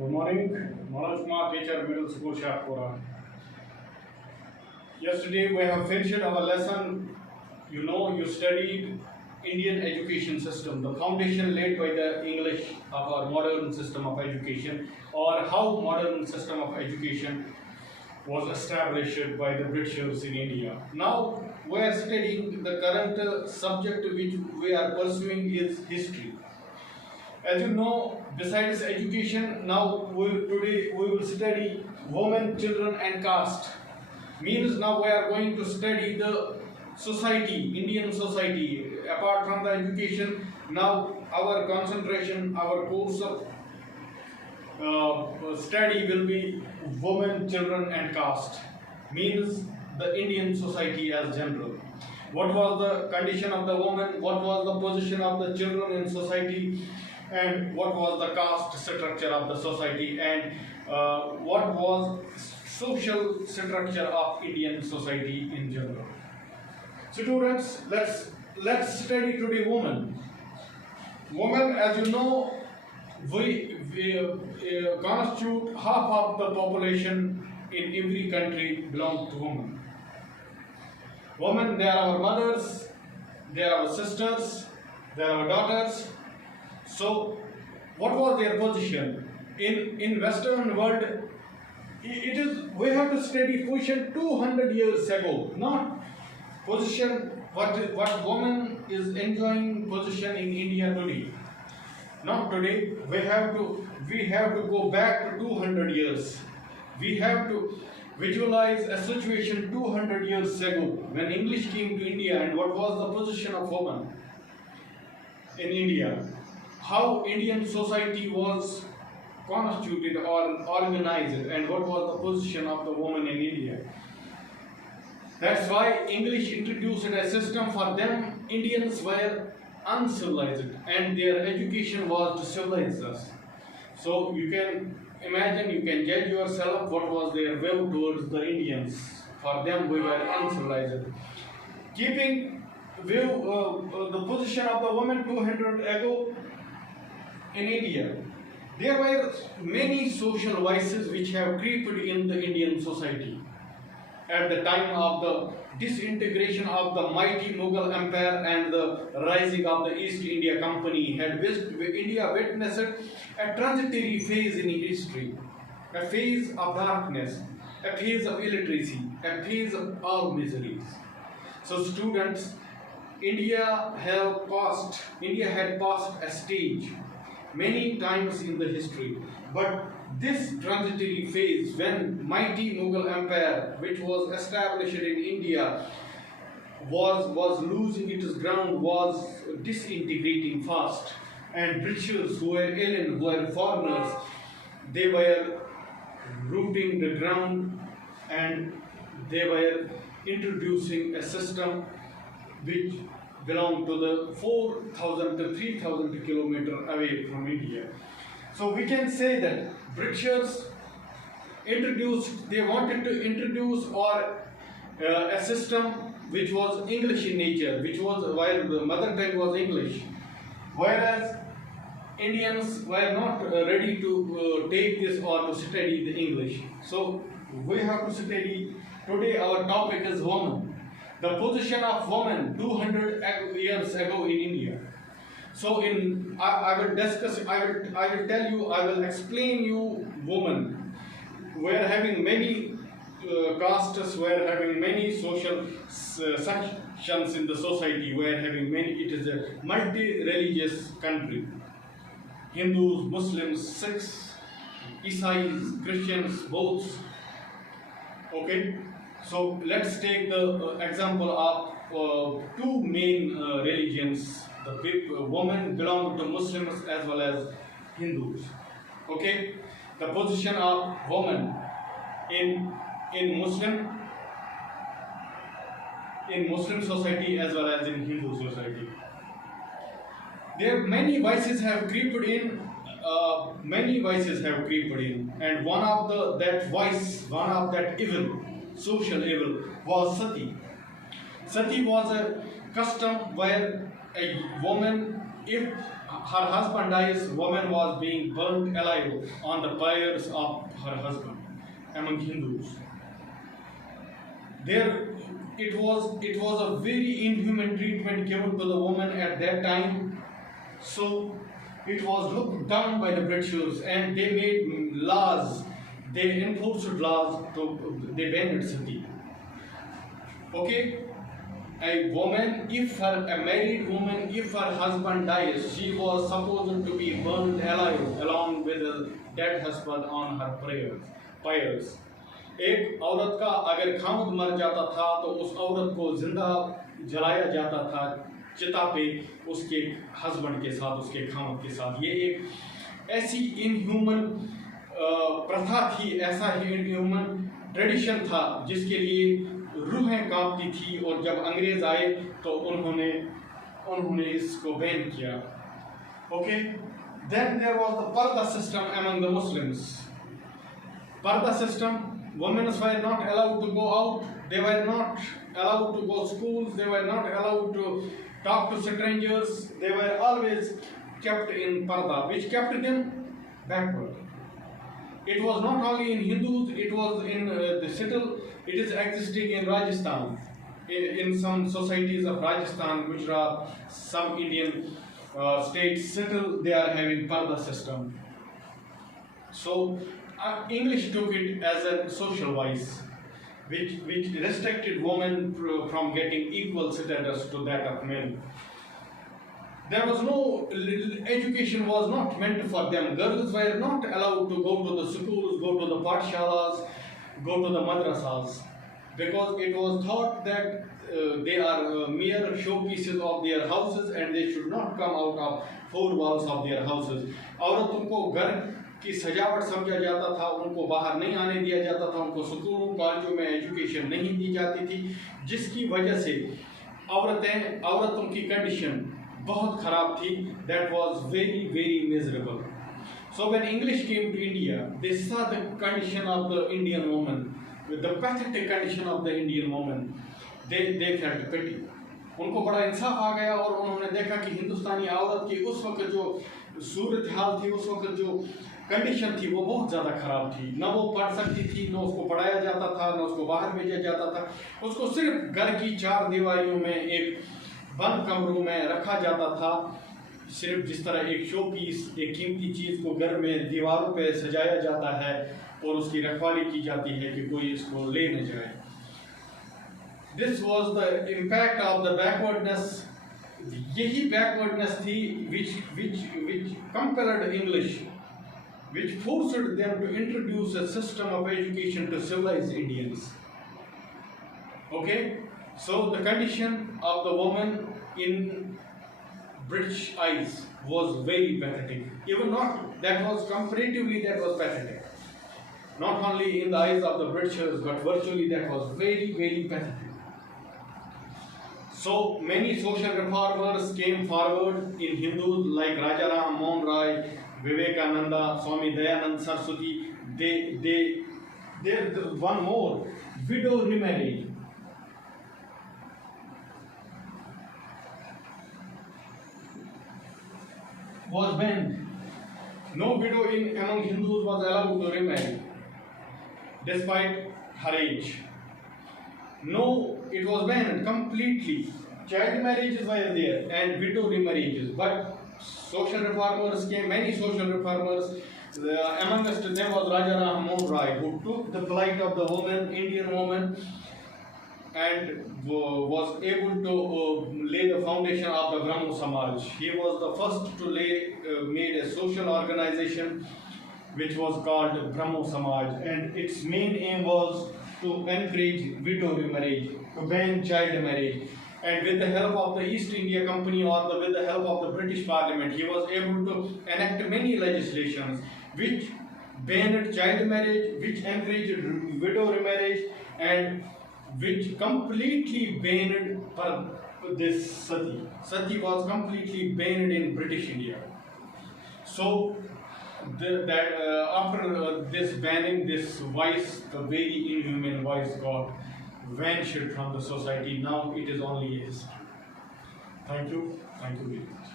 Good morning, Manoj Kumar, teacher, Middle School, Shahpura. Yesterday we have finished our lesson. You studied Indian education system, the foundation laid by the English of our modern system of education, or how modern system of education was established by the Britishers in India. Now we are studying the current subject which we are pursuing is history. As you know, besides education, now today we will study women, children, and caste. Means now we are going to study the society, Indian society. Apart from the education, now our concentration, our course of study will be women, children, and caste. Means the Indian society as general. What was the condition of the woman? What was the position of the children in society? And what was the caste structure of the society? And what was social structure of Indian society in general? Students, let's study today women. Women, as you know, we constitute half of the population in every country belong to women. Women, they are our mothers, they are our sisters, they are our daughters. So, what was their position in Western world? It is we have to study position 200 years ago, not position what woman is enjoying position in India today. Not today. We have to go back to 200 years. We have to visualize a situation 200 years ago when English came to India, and what was the position of woman in India. How Indian society was constituted or organized, and what was the position of the woman in India. That's why English introduced a system for them. Indians were uncivilized and their education was to civilize us. So you can imagine, you can judge yourself what was their will towards the Indians. For them we were uncivilized. Keeping the position of the woman 200 ago, in India, there were many social vices which have creeped in the Indian society. At the time of the disintegration of the mighty Mughal Empire and the rising of the East India Company, India witnessed a transitory phase in history, a phase of darkness, a phase of illiteracy, a phase of all miseries. So students, India had passed a stage many times in the history, but this transitory phase when mighty Mughal Empire, which was established in India, was losing its ground, was disintegrating fast, and Britishers who were alien, who were foreigners, they were rooting the ground, and they were introducing a system which belong to the 4,000 to 3,000 kilometers away from India. So we can say that Britishers they wanted to introduce a system which was English in nature, while the mother tongue was English, whereas Indians were not ready to take this or to study the English. So we have to study, today our topic is woman. The position of woman 200 years ago in India. So I will discuss, I will tell you, I will explain you woman. We are having many castes, we are having many social sections in the society, we are having many, it is a multi-religious country. Hindus, Muslims, Sikhs, Isais, Christians, both. Okay. So let's take the example of two main religions. The women belong to Muslims as well as Hindus. Okay, the position of woman in Muslim society as well as in Hindu society. There many vices have creeped in. And one of that evil, social evil, was sati. Sati was a custom where a woman, if her husband dies, woman was being burnt alive on the pyres of her husband among Hindus. There, it was a very inhuman treatment given to the woman at that time. So it was looked down by the Britishers, and they made laws. They enforced laws to they banned sati. Okay, a married woman, if her husband dies, she was supposed to be burned alive along with the dead husband on her pyres. एक औरत का अगर खामद मर जाता था तो उस औरत को जिंदा जलाया जाता था चिता पे उसके हस्बैंड के साथ, उसके खामद के साथ। ये एक ऐसी इनह्यूमन प्रथा थी, ऐसा ही इनह्यूमन ट्रेडिशन था जिसके लिए रूहें कांपती थी। और जब अंग्रेज आए तो उन्होंने इसको बैन किया। Okay, then there was the purdah system among the Muslims. Purdah system, women were not allowed to go out, they were not allowed to go schools, they were not allowed to talk to strangers, they were always kept in parda, which kept them backward. It was not only in Hindus, it was in it is existing in Rajasthan, in some societies of Rajasthan, Gujarat, some Indian states, still they are having parda system. So English took it as a social vice, which restricted women from getting equal status to that of men. There was no education was not meant for them. Girls were not allowed to go to the schools, go to the pathshalas, go to the madrasas, because it was thought that they are mere showpieces of their houses and they should not come out of four walls of their houses. औरतों को घर की सजावट समझा जाता था, उनको बाहर नहीं आने दिया जाता था, उनको स्कूलों कॉलेजों में एजुकेशन नहीं दी जाती थी, जिसकी वजह से औरतों की कंडीशन बहुत खराब थी. That was very very miserable. So when English came to India, they saw the condition of the Indian woman, the pathetic condition of the Indian woman. They felt pity. उनको बड़ा इंसाफ आ गया और उन्होंने देखा कि हिंदुस्तानी औरत की उस वक्त जो सूरत हाल थी, उस वक्त जो कंडीशन थी वो बहुत ज़्यादा ख़राब थी. न वो पढ़ सकती थी, न उसको पढ़ाया जाता था, न उसको बाहर भेजा जाता था. उसको सिर्फ घर की चार दीवारियों में एक बंद कमरों में रखा जाता था. सिर्फ जिस तरह एक शो पीस, एक कीमती चीज़ को घर में दीवारों पे सजाया जाता है और उसकी रखवाली की जाती है कि कोई इसको ले न जाए. This was the impact of the backwardness. यही backwardness थी which compelled English, which forced them to introduce a system of education to civilized Indians. Okay, so the condition of the woman in British eyes was very pathetic. Even not that was comparatively that was pathetic. Not only in the eyes of the Britishers, but virtually that was very very pathetic. So many social reformers came forward in Hindus like Rajaram Mohan Rai, Vivekananda, Swami Dayanand Saraswati. There one more, widow remarriage. Was banned. No widow among Hindus was allowed to remarry, despite her age. No, it was banned completely. Child marriages were there and widow remarriages. But social reformers came, many social reformers. Amongst them was Rajaram Mohan Rai, who took the plight of the woman, Indian woman, and was able to lay the foundation of the Brahmo Samaj. He was the first to made a social organization which was called Brahmo Samaj, and its main aim was to encourage widow remarriage, to ban child marriage. And with the help of the East India Company or with the help of the British Parliament, he was able to enact many legislations which banned child marriage, which encouraged widow remarriage, and which completely banned this sati. Sati was completely banned in British India. So after this banning, this vice, the very inhuman vice, got vanished from the society. Now it is only a history. Thank you very much.